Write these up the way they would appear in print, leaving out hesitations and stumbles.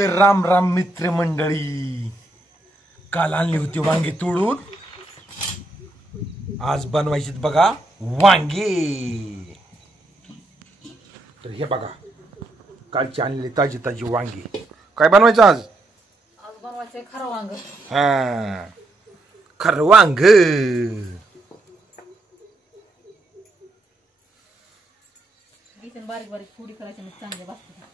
तर राम राम मित्र मंडळी. काल आणली होती वांगी तोडून, आज बनवायची बघा वांगी. तर हे बघा कालची आणलेली ताजी ताजी वांगी. काय बनवायचं आज? आज बनवायचंय खरं वांग. हा, खरं वांग. इथून बारीक बारीक फोडी करायच्या, मग चांगले भाजतात.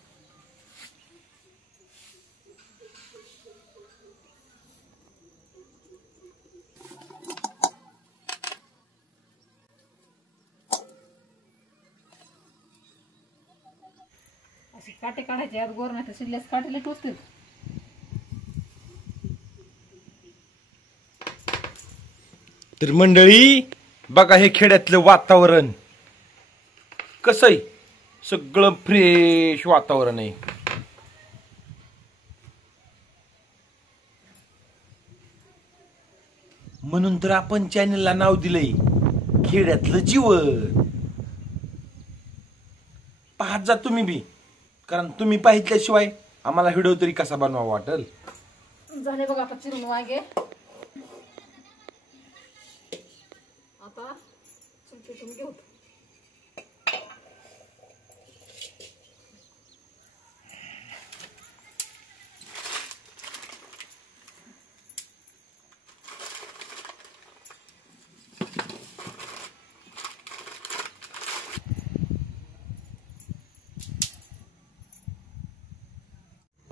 असे काटे काढायचे, यात गोर नाही तर शिरल्यास काटेले टोचतील. तर मंडळी बघा हे खेड्यातलं वातावरण कसं आहे. सगळं फ्रेश वातावरण आहे. म्हणून तर आपण चॅनलला नाव दिलंय खेड्यातलं जीवन. पाहत जा तुम्ही बी, कारण तुम्ही पाहिल्याशिवाय आम्हाला व्हिडिओ तरी कसा बनवावा वाटेल. झाले बघा आता चिरून वांगे. आता चुलपीतून घेऊ.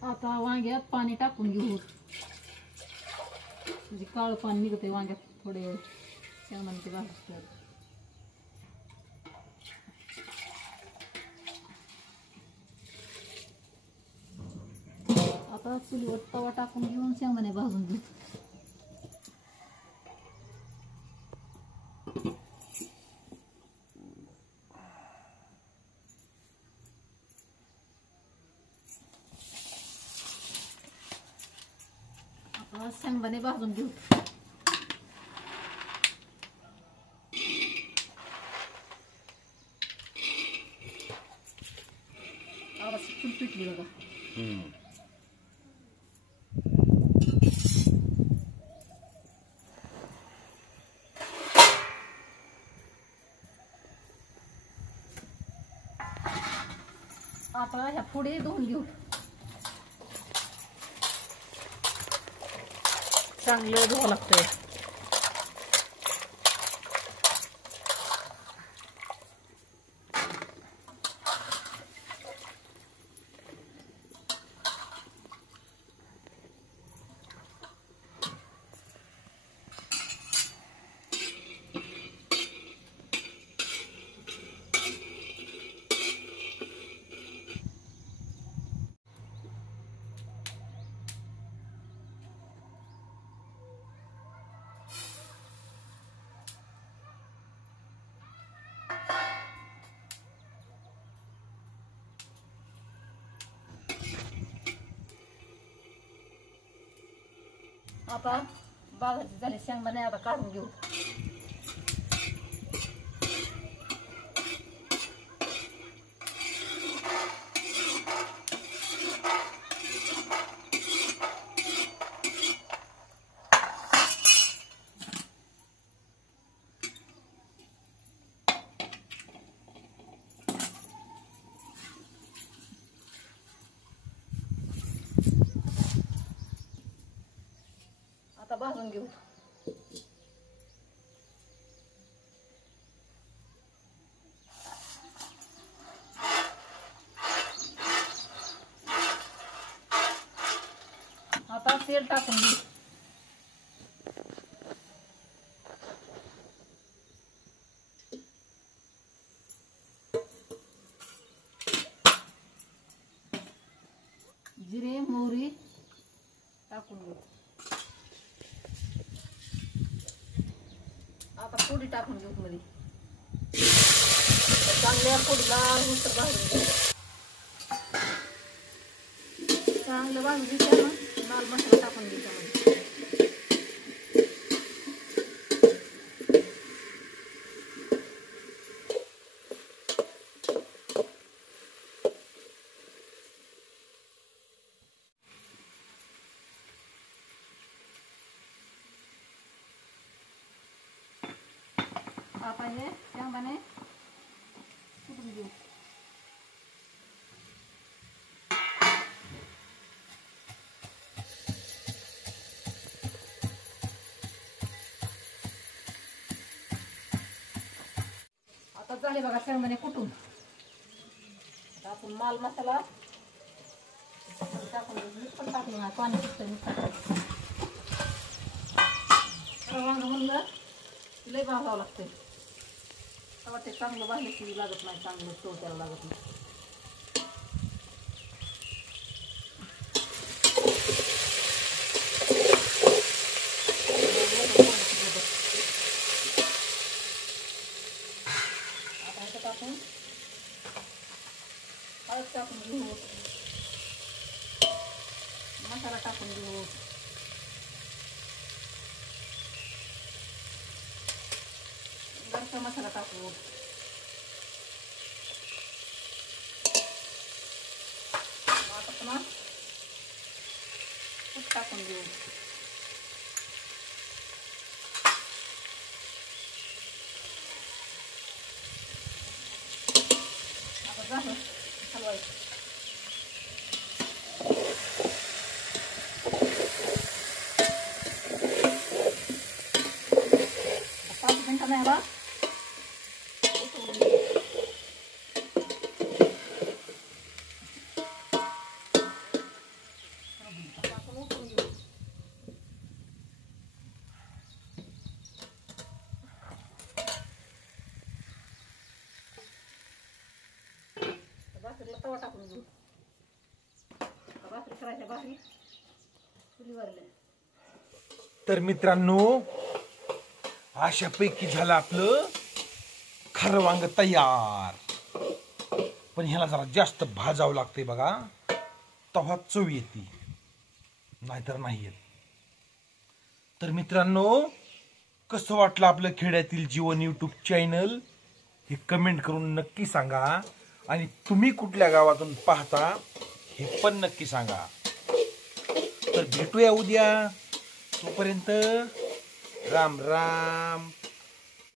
आता वांग्यात पाणी टाकून घेऊ, म्हणजे काळं पाणी निघते वांग्यात. थोडे शेंगदाणे घालतात. आता चुलीवर तवा टाकून घेऊन शेंगदाणे भाजून घेऊ. शेंगदाणे भाजून घेऊ. आता चूल पिटली बघा. आता ह्या पुढे धुवून घेऊ. चांगलं धुवावं लागतंय. आता बागाचे झाले शेंगदाणे, आता काढून घेऊ. आता भाजून घेऊ. आता तेल टाकून घेऊ. जिरे मोहरी टाकून घेऊ. आता फोडी टाकून घेऊ मध्ये. चांगल्या फोडीला नुसतं भाजून घेऊ. चांगलं भाजून घ्यायचं, लाल मसाला टाकून घ्यायचा मध्ये. आता हे शेंगदाणे कुठून घेऊ. आता झाले बघा शेंगदाणे कुठून. आता आपण माल मसाला टाकून मीठ पण टाकलं ना, पाणी सुटतं मीठ टाकायचं. वांग म्हणलं लय भाजावं लागतंय. तेव्हा ते चांगलं भाजल्याशिवाय लागत नाही, चांगलं चव त्याला लागत नाही. आता ह्याच्यात आपण हळद टाकून घेऊ, मसाला टाकून घेऊ. गरम मसाला टाकू. आता पुन्हा तूप टाकून घेऊ. आता झालं हलवायचं. 5 मिनिटांनी ह्याला भाकरीला तवा टाकून घेऊ. भाकरी करायच्या भाकरी चुलीवरल्या. तर मित्रांनो, अशापैकी झालं आपलं खरं वांग तयार. पण ह्याला जरा जास्त भाजावं लागतंय बघा, तेव्हा चव येते, नाहीतर नाही येत. तर मित्रांनो, कसं वाटलं आपलं खेड्यातील जीवन यूट्यूब चॅनल हे कमेंट करून नक्की सांगा. आणि तुम्ही कुठल्या गावातून पाहता हे पण नक्की सांगा. तर भेटूया उद्या. तोपर्यंत राम राम.